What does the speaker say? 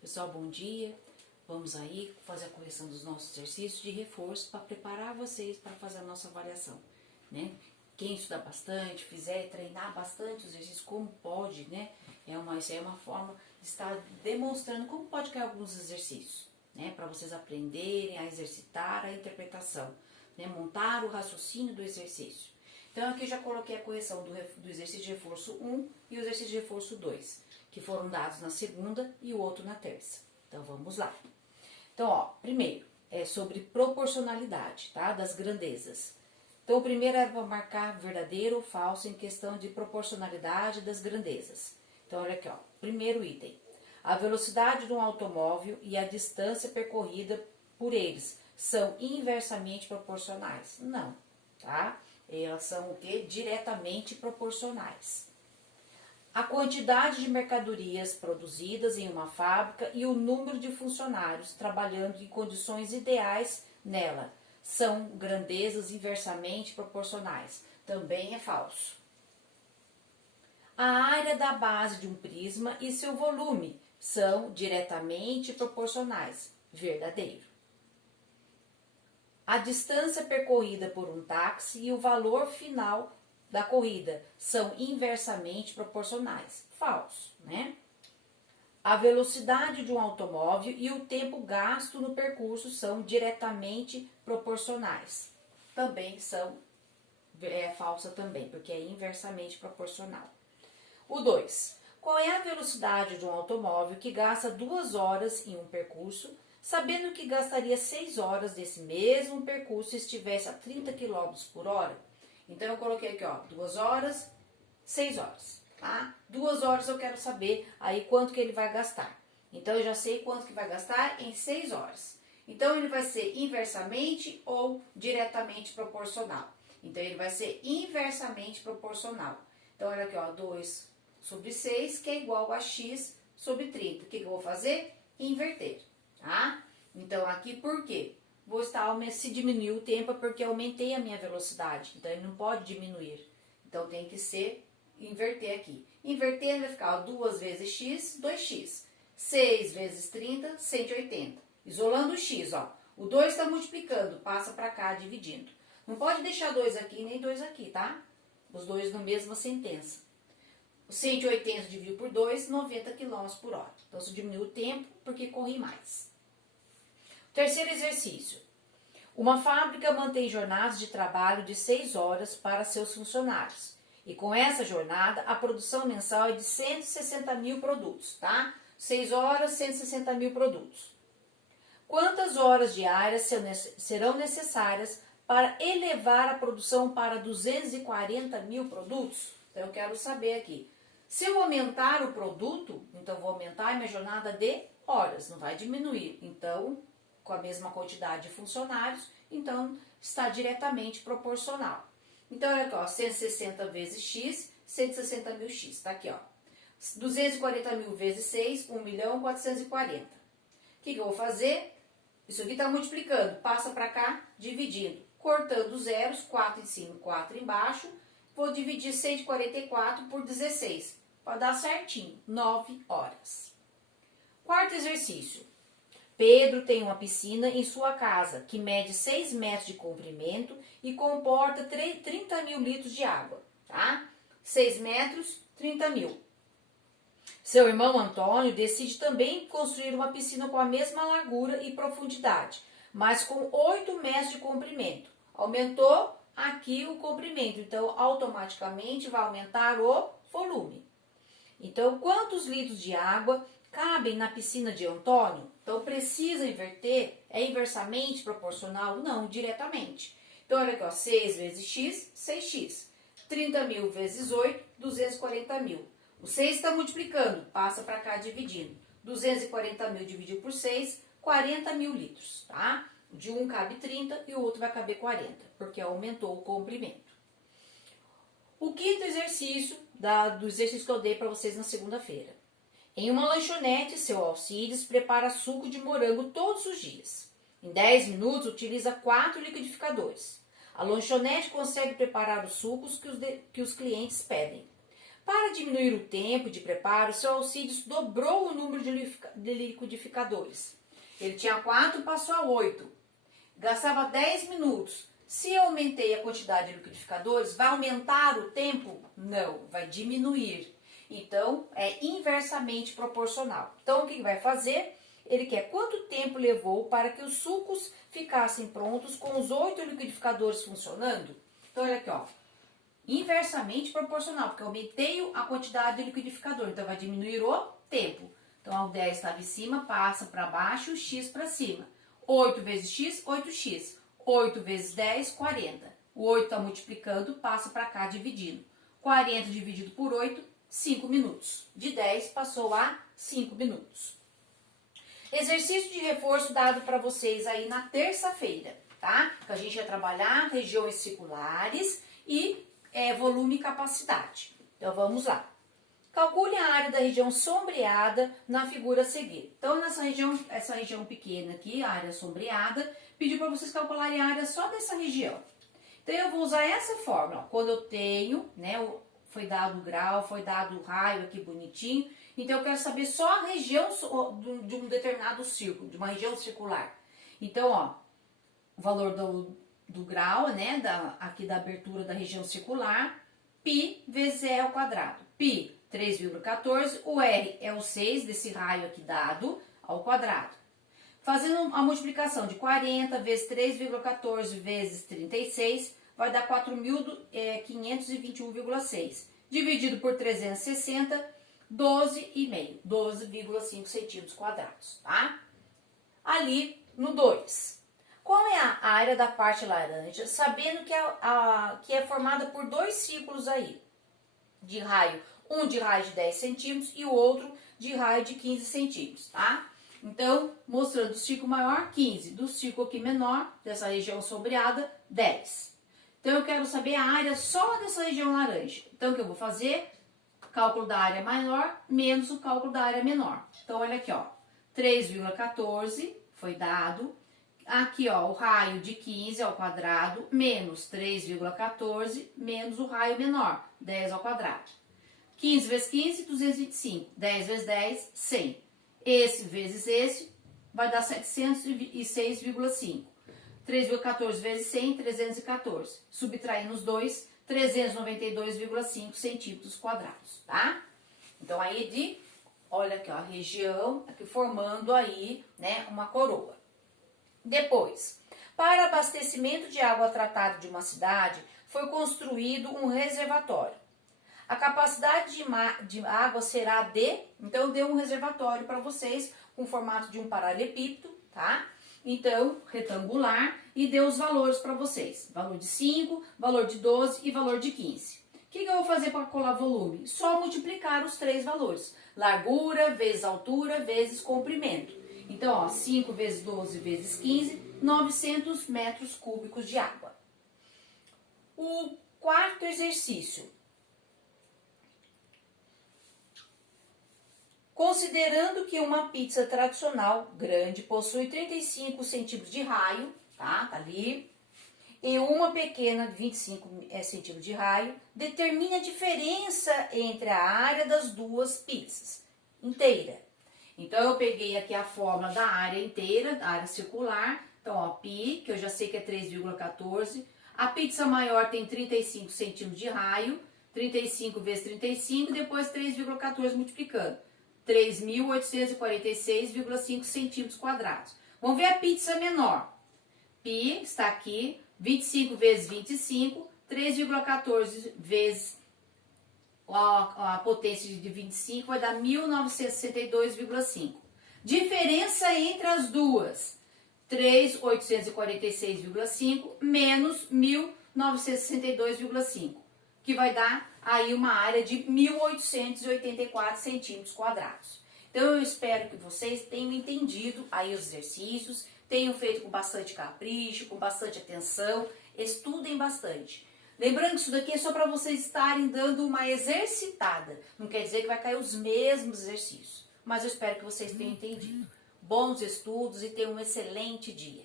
Pessoal, bom dia. Vamos aí fazer a correção dos nossos exercícios de reforço para preparar vocês para fazer a nossa avaliação, né? Quem estudar bastante, fizer treinar bastante os exercícios, como pode, né? Isso é uma forma de estar demonstrando como pode cair alguns exercícios, né? Para vocês aprenderem a exercitar a interpretação, né? Montar o raciocínio do exercício. Então aqui já coloquei a correção do exercício de reforço 1 e o exercício de reforço 2, que foram dados na segunda e o outro na terça. Então vamos lá. Então, ó, primeiro é sobre proporcionalidade, tá? Das grandezas. Então o primeiro era para marcar verdadeiro ou falso em questão de proporcionalidade das grandezas. Então olha aqui, ó, primeiro item. A velocidade de um automóvel e a distância percorrida por eles são inversamente proporcionais? Não, tá? Elas são o quê? Diretamente proporcionais. A quantidade de mercadorias produzidas em uma fábrica e o número de funcionários trabalhando em condições ideais nela são grandezas inversamente proporcionais. Também é falso. A área da base de um prisma e seu volume são diretamente proporcionais. Verdadeiro. A distância percorrida por um táxi e o valor final da corrida são inversamente proporcionais. Falso, né? A velocidade de um automóvel e o tempo gasto no percurso são diretamente proporcionais. Também falsa também, porque é inversamente proporcional. O 2. Qual é a velocidade de um automóvel que gasta 2 horas em um percurso, sabendo que gastaria 6 horas desse mesmo percurso se estivesse a 30 km por hora? Então, eu coloquei aqui, ó, 2 horas, 6 horas, tá? 2 horas eu quero saber aí quanto que ele vai gastar. Então, eu já sei quanto que vai gastar em 6 horas. Então, ele vai ser inversamente ou diretamente proporcional. Então, ele vai ser inversamente proporcional. Então, olha aqui, ó, 2 sobre 6, que é igual a x sobre 30. O que eu vou fazer? Inverter, tá? Então, aqui por quê? Vou estar, se diminuir o tempo é porque eu aumentei a minha velocidade, então ele não pode diminuir. Então tem que ser, inverter aqui. Invertendo vai ficar 2 vezes x, 2x. 6 vezes 30, 180. Isolando o x, ó. O 2 está multiplicando, passa para cá dividindo. Não pode deixar 2 aqui nem 2 aqui, tá? Os dois na mesma sentença. O 180 dividido por 2, 90 km por hora. Então se diminui o tempo porque corri mais. Terceiro exercício. Uma fábrica mantém jornadas de trabalho de 6 horas para seus funcionários. E com essa jornada, a produção mensal é de 160 mil produtos, tá? 6 horas, 160 mil produtos. Quantas horas diárias serão necessárias para elevar a produção para 240 mil produtos? Então, eu quero saber aqui. Se eu aumentar o produto, então vou aumentar a minha jornada de horas, não vai diminuir. Então, com a mesma quantidade de funcionários, então está diretamente proporcional. Então, olha aqui, ó, 160 vezes x, 160 mil x, tá aqui, ó. 240 mil vezes 6, 1.440.000. O que eu vou fazer? Isso aqui está multiplicando, passa para cá, dividindo. Cortando zeros, 4 em cima, 4 embaixo. Vou dividir 144 por 16, para dar certinho, 9 horas. Quarto exercício. Pedro tem uma piscina em sua casa, que mede 6 metros de comprimento e comporta 30 mil litros de água, tá? 6 metros, 30 mil. Seu irmão Antônio decide também construir uma piscina com a mesma largura e profundidade, mas com 8 metros de comprimento. Aumentou aqui o comprimento, então automaticamente vai aumentar o volume. Então, quantos litros de água cabem na piscina de Antônio? Então, precisa inverter? É inversamente proporcional? Não, diretamente. Então, olha aqui, ó, 6 vezes x, 6x. 30 mil vezes 8, 240 mil. O 6 está multiplicando, passa para cá dividindo. 240 mil dividido por 6, 40 mil litros, tá? De um cabe 30 e o outro vai caber 40, porque aumentou o comprimento. O quinto exercício, do exercício que eu dei para vocês na segunda-feira. Em uma lanchonete, seu Alcides prepara suco de morango todos os dias. Em 10 minutos, utiliza 4 liquidificadores. A lanchonete consegue preparar os sucos que os clientes pedem. Para diminuir o tempo de preparo, seu Alcides dobrou o número de liquidificadores. Ele tinha 4, passou a 8. Gastava 10 minutos. Se eu aumentei a quantidade de liquidificadores, vai aumentar o tempo? Não, vai diminuir. Então, é inversamente proporcional. Então, o que ele vai fazer? Ele quer quanto tempo levou para que os sucos ficassem prontos com os 8 liquidificadores funcionando? Então, olha aqui, ó. Inversamente proporcional, porque eu aumentei a quantidade de liquidificador, então vai diminuir o tempo. Então, o 10 estava em cima, passa para baixo, o x para cima. 8 vezes x, 8x. 8 vezes 10, 40. O 8 está multiplicando, passa para cá dividindo. 40 dividido por 8, 5 minutos. De 10 passou a 5 minutos. Exercício de reforço dado para vocês aí na terça-feira, tá? Que a gente vai trabalhar regiões circulares e volume e capacidade. Então, vamos lá. Calcule a área da região sombreada na figura a seguir. Então, essa região pequena aqui, a área sombreada, pediu para vocês calcularem a área só dessa região. Então, eu vou usar essa fórmula. Quando eu tenho, né, foi dado o grau, foi dado o raio aqui bonitinho. Então, eu quero saber só a região de um determinado círculo, de uma região circular. Então, ó, o valor do grau, né, aqui da abertura da região circular, π vezes r ao quadrado. Π, 3,14, o r é o 6 desse raio aqui dado ao quadrado. Fazendo a multiplicação de 40 vezes 3,14 vezes 36, vai dar 4.521,6. Dividido por 360, 12,5, 12,5 centímetros quadrados, tá? Ali no 2. Qual é a área da parte laranja, sabendo que é formada por dois círculos aí, de raio, um de raio de 10 centímetros e o outro de raio de 15 centímetros, tá? Então, mostrando o círculo maior, 15, do círculo aqui menor, dessa região sombreada, 10. Então, eu quero saber a área só dessa região laranja. Então, o que eu vou fazer? Cálculo da área maior menos o cálculo da área menor. Então, olha aqui, ó, 3,14 foi dado. Aqui, ó, o raio de 15 ao quadrado menos 3,14 menos o raio menor, 10 ao quadrado. 15 vezes 15, 225. 10 vezes 10, 100. Esse vezes esse vai dar 706,5. 3,14 vezes 100, 314. Subtraindo os dois, 392,5 centímetros quadrados, tá? Então, aí olha aqui, ó, a região aqui formando aí, né, uma coroa. Depois, para abastecimento de água tratada de uma cidade, foi construído um reservatório. A capacidade de água será de, então eu dei um reservatório para vocês com o formato de um paralelepípedo, tá? Então, retangular, e deu os valores para vocês. Valor de 5, valor de 12 e valor de 15. O que eu vou fazer para calcular volume? Só multiplicar os três valores. Largura vezes altura vezes comprimento. Então, ó, 5 vezes 12 vezes 15, 900 metros cúbicos de água. O quarto exercício. Considerando que uma pizza tradicional grande possui 35 centímetros de raio, tá ali, e uma pequena de 25 centímetros de raio, determine a diferença entre a área das duas pizzas inteira. Então, eu peguei aqui a fórmula da área inteira, da área circular. Então, ó, π, que eu já sei que é 3,14. A pizza maior tem 35 centímetros de raio, 35 vezes 35, depois 3,14 multiplicando. 3.846,5 centímetros quadrados. Vamos ver a pizza menor. Π está aqui, 25 vezes 25, 3,14 vezes a potência de 25 vai dar 1.962,5. Diferença entre as duas, 3.846,5 menos 1.962,5, que vai dar aí uma área de 1.884 centímetros quadrados. Então, eu espero que vocês tenham entendido aí os exercícios, tenham feito com bastante capricho, com bastante atenção, estudem bastante. Lembrando que isso daqui é só para vocês estarem dando uma exercitada. Não quer dizer que vai cair os mesmos exercícios. Mas eu espero que vocês tenham entendido. Bons estudos e tenham um excelente dia.